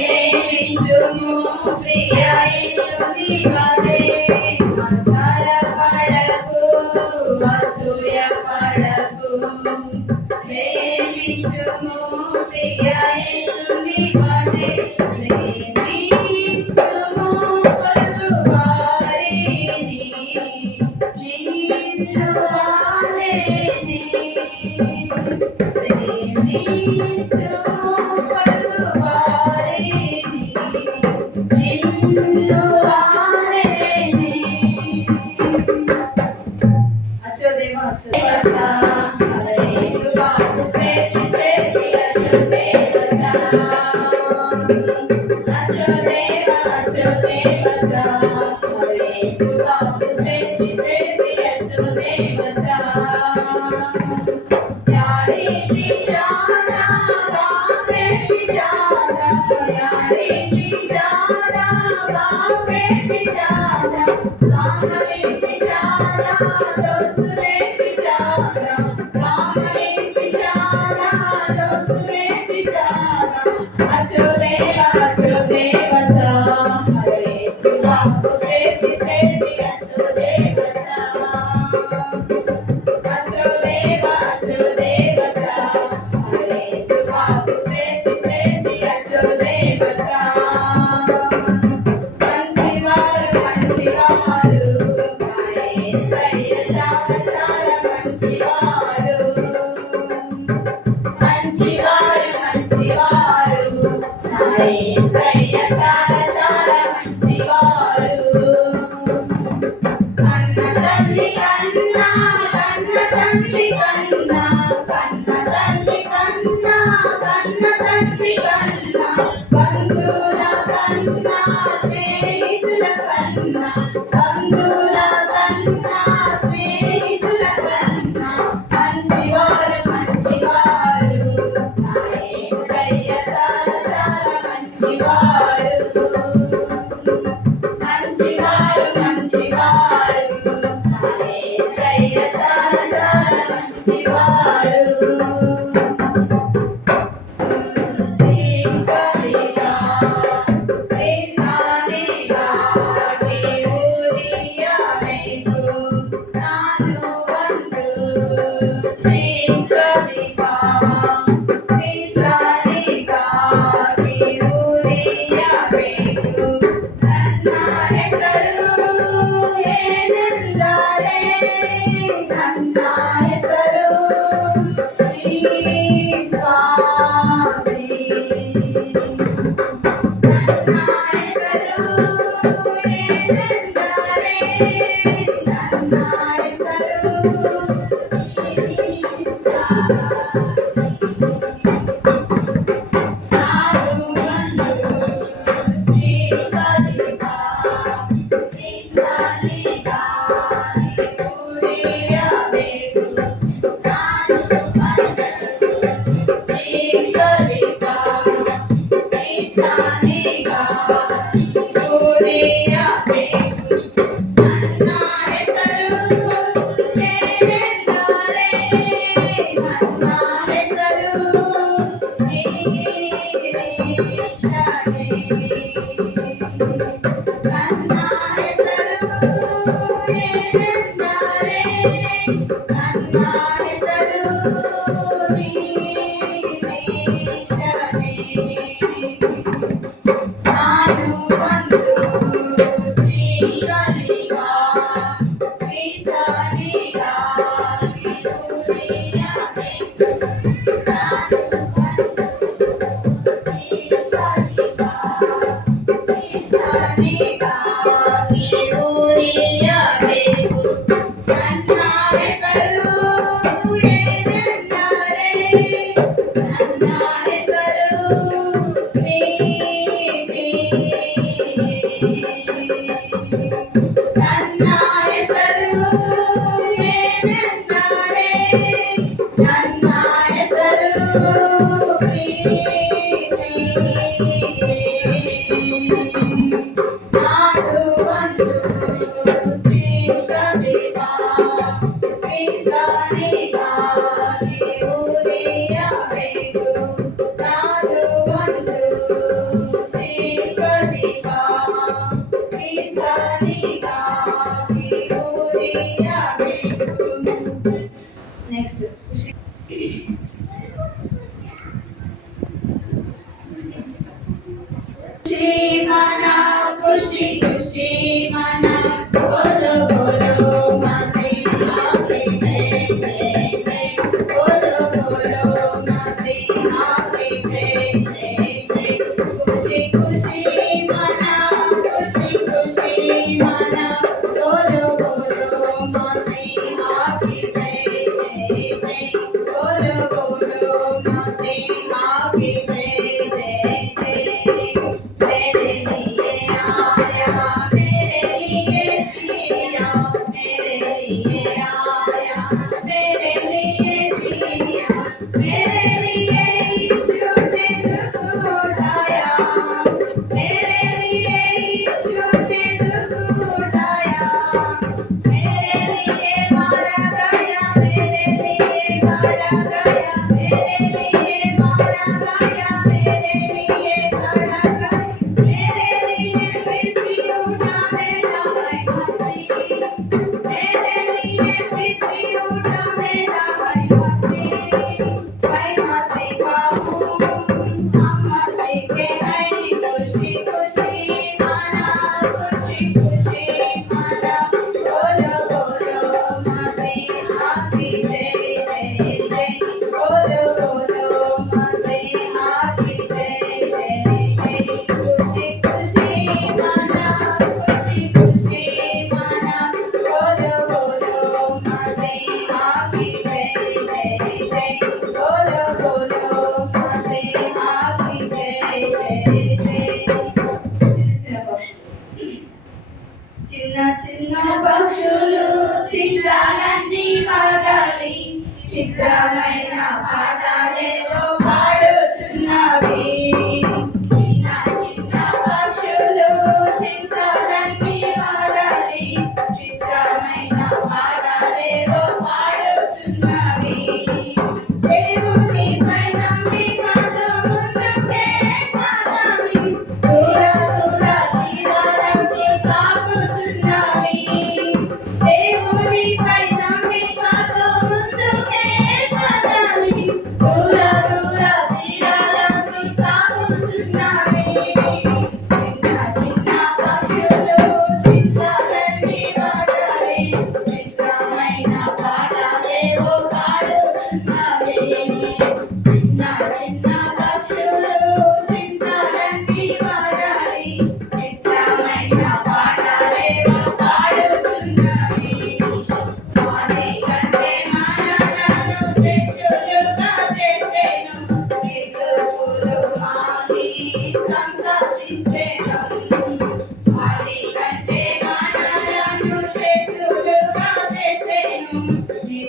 ప్రేమించుము ప్రియ యేసుని వలె మత్సరపడకు అసూయ పడకు ప్రేమించుము ప్రియ యేసుని వలె ప్రేమించుము పలువారిని నిన్ను వాలేని ప్రేమించుము వేగు నాను వందు శ్రీకరిగా శ్రీస్తానిగా కోరియా వేగు ನನ್ನ ಹೆಸರು ಏನೆಂದರೆ ನನ್ನ ಹೆಸರು ನನ್ನ ಹೆಸರು ಏನೆಂದರೆ ನನ್ನ ಹೆಸರು ನಾನು ಒಂದು ಶ್ರೀಕರಿಗ ಶ್ರೀಸ್ತನಿಗ ಕಿರುರಿಯ ಬೇಕು ನಾನು ಒಂದು ಶ್ರೀಕರಿಗ ಶ್ರೀಸ್ತನಿಗ ಕಿರುರಿಯ ಬೇಕು ನನ್ನ ಹೆಸರು ಏನೆಂದರೆ ನನ್ನ ಹೆಸರು ನನ್ನ ಹೆಸರು ಏನೆಂದರೆ ನನ್ನ ಹೆಸರು ನಾನು ಒಂದು ಶ್ರೀಕರಿಗ ಶ್ರೀಸ್ತನಿಗ ಕಿರುರಿಯ ಬೇಕು ನಾನು ಒಂದು ಶ್ರೀಕರಿಗ ಶ್ರೀಸ್ತನಿಗ ಕಿರುರಿಯ ಬೇಕು. నెక్స్ట్ ఖుషి మనా ఖుషి ఖుషి మనా బోలో బోలో మసీహాకి జై జై జై బోలో బోలో మసీహాకి జై జై జై ఖుషి ఖుషి మనా ఖుషి ఖుషి మనా బోలో బోలో మసీహాకి జై జై జై బోలో బోలో మసీహాకి జై జై జై मेरे लिए आया मेरे लिए जिया मेरे लिए आया मेरे लिए जिया मेरे लिए यीशु ने दुख उठाया मेरे लिए यीशु ने दुख उठाया मेरे लिए मारा गया मेरे लिए गढ़ा गया मेरे लिए मारा गया मेरे लिए गढ़ा गया मेरे लिए फिर उठा मेरा भाई मसीह मेरे लिए फिर उठा मेरा भाई मसीह का हूँ हम मसीह के हैं खुशी खुशी माना खुशी खुशी माना बोलो बोलो मसीह की जय जय जय बोलो बोलो मसीह की जय जय जय खुशी खुशी माना खुशी खुशी माना बोलो बोलो मसीह की जय जय जय बोलो बोलो मसीह की जय जय जय చిన్న చిన్న పక్షులు చిత్రాలన్నీ వాడాలి చిత్రమైన పాటలేవో పాడుచున్నవి చిన్న చిన్న పక్షులు చిత్రాలన్నీ వాడాలి చిత్రమైన పాటలేవో పాడుచున్నవి దేవుని పైన మీకతో ముందుకే సాగాలి దూర దూర తీరాలకి సాగుతున్నవి దేవుని పైన మీకతో ముందుకే సాగాలి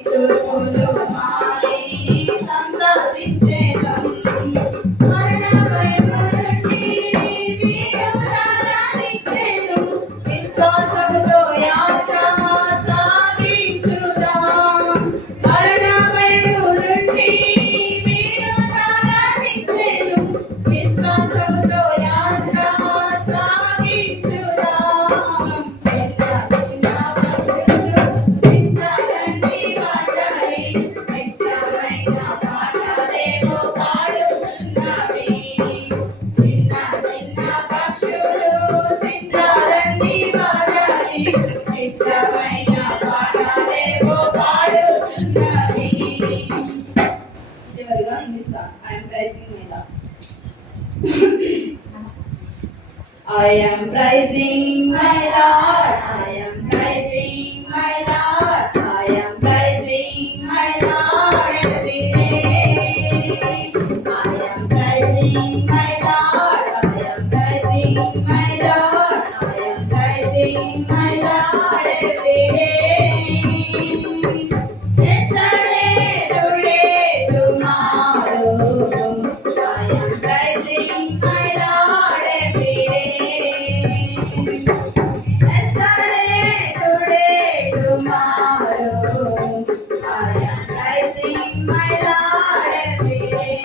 తూర్పులు మారి సంతోషించేదం. మరణ భయము నుండి విడుదలనిచ్చెను. విశ్వాసముతో యాత్ర సాగించుదాం. మరణ భయము నుండి విడుదలనిచ్చెను. విశ్వాసముతో యాత్ర సాగించుదాం. చివరిగా English I am praising my Lord. I am praising my Lord, I am praising my Lord, I am praising my Lord every day. I am praising my Lord, I am praising my Lord, I am praising my Lord every day. Yesterday, today, tomorrow, I am praising my Lord every day. Yesterday, today, tomorrow, I am praising my Lord every day.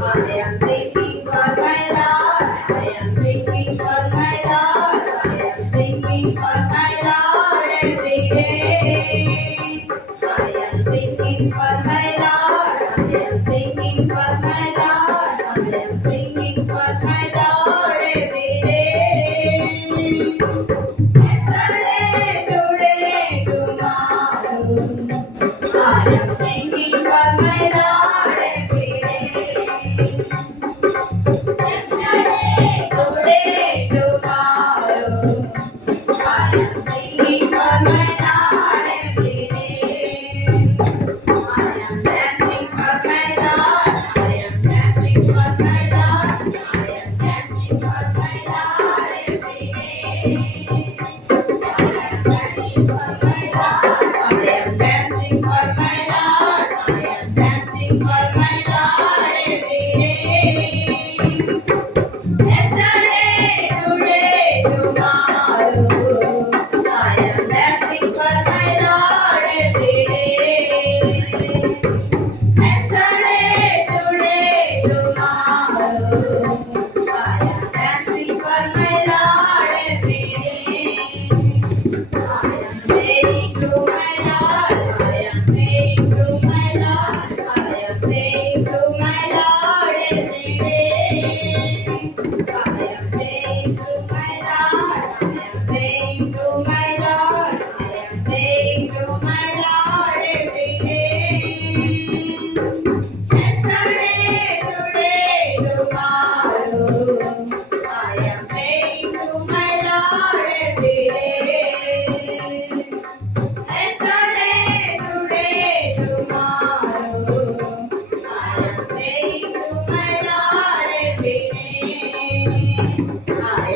I am singing for my Lord, I am singing for my Lord, I am singing for my Lord every day. I am singing for my Lord, I am singing for my Lord, I am singing for my Lord every day. Yesterday, today, tomorrow, I am singing for my Lord every day. Yesterday, today, tomorrow, I am singing for my Lord every day. I am dancing for my Lord, I am dancing for my Lord, I am dancing for my Lord every day. I am dancing for my Lord, I am dancing for my Lord, I am dancing for my Lord every day. Yesterday, today, tomorrow, I am dancing for my Lord every day. Yesterday, today, tomorrow, I am dancing for my Lord every day. I am praying to my Lord, I am praying to my Lord, I am praying to my Lord every day. I am praying to my Lord, I am praying to my Lord, I am praying to my Lord every day. Yesterday, today, tomorrow, I am praying to my Lord every day. Yesterday, today, tomorrow, I am praying to my Lord every day. I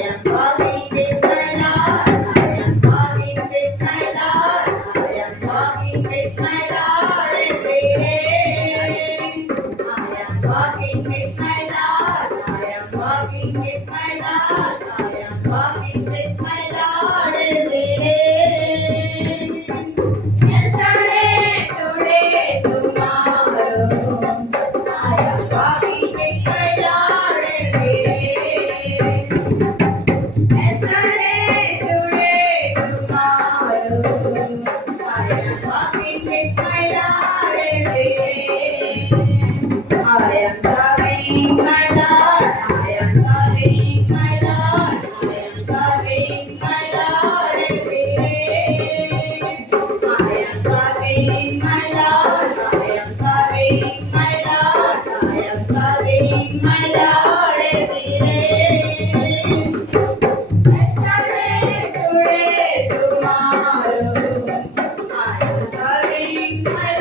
am walking with my Lord, I am walking with my Lord, I am walking with my Lord every day. I am walking with my Lord, I am walking with my Lord, I am walking with my Lord every day. Yesterday, today, tomorrow, I am walking with my Lord every day. Yesterday, today, tomorrow, I am walking with my Lord every day. I am serving my Lord, I am serving my Lord, I am serving my Lord every day. I am serving my Lord, I am serving my Lord, I am serving my Lord every day. Yesterday, today, tomorrow, I am serving my